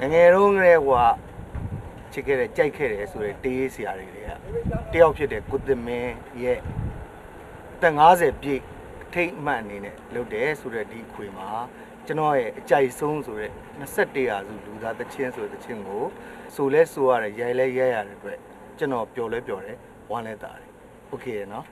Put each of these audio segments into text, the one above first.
ငယ်တော့ကလေးကချစ်ခဲ့တယ်ကြိုက်ခဲ့တယ်ဆိုတဲ့တေးဆရာတွေကတယောက်ဖြစ်တဲ့ကိုတင်မင်းရဲ့တက်50ပြည့်ထိတ်မှန်အနေနဲ့လုပ်တယ်ဆိုတဲ့ဒီအခွေမှာကျွန်တော်ရဲ့အကြိုက်ဆုံးဆိုတဲ့21ရာစုလူသားတချင်းဆိုတဲ့တချင်းကိုဆိုလဲဆိုရတယ်ရိုက်လဲရိုက်ရတဲ့အတွက်ကျွန်တော်ပျော်လဲပျော်တယ်ဝမ်းလဲတာတယ်โอเคရနော်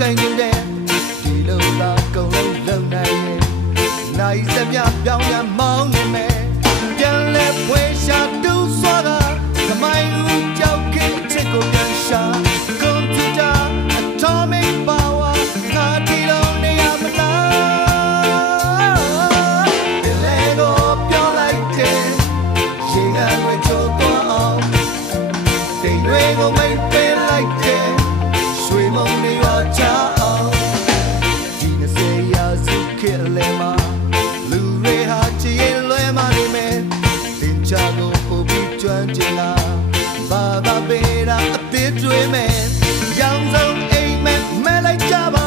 ကိုင်းတဲ့ဒီလိုသာကုန်လုံးလုံနိုင်ရဲ့နိုင်စမြပြောင်းရမောင်းနေမယ်ပြန်လဲဖွေးရှာတူးစွာတာသမိုင်းဦးကြောက်ခင်ချစ်ကိုပြန်ရှာကွန်ပျူတာ atomic power ခါတီလုံးနေရမလားဒီလေကိုပြောလိုက်တဲ့ရေငါတွေချိုးသွားအောင်တိမ်တွေကိုမိတ်ပေးလိုက်တဲ့ရွှေမုံတွေရောချအောင်ဒီ20ရာစုခေတ်လဲမှာလူတွေဟာချီရင်လွဲမနေမယ်တင်ချကိုပို့ပြီးကျွမ်းကျင်လာဘာသာပေးတာအသစ်တွေမယ်ရောင်စုံအိမ်မက်မဲလိုက်ကြပါ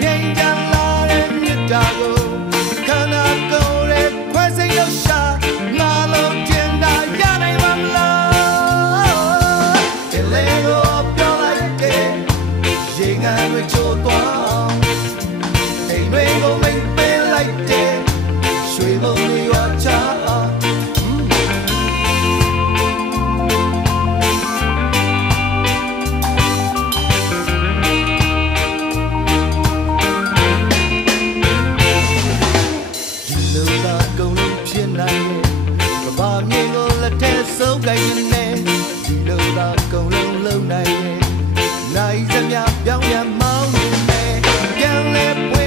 ငြိမ်ချမ်းလာတဲ့မြတ်တာကိုခန္ဓာကိုယ်ရဲ့ခွဲစိတ်လို့ရှာငါလုံးကျင်တာရနိုင်မှာမလားဒီလေကိုပြောလိုက်တဲ့ရေငါတွေချိုးသွားအိမ်တွေကိုမိတ်ပေးလိုက်တဲ့ရွှေမုံတွေရောချဆုံးကိုင်းနေဒီလိုသာကုန်လုံးလုံနိုင်ရဲ့နိုင်စမြပြောင်းရမောင်းနေပြန်လဲ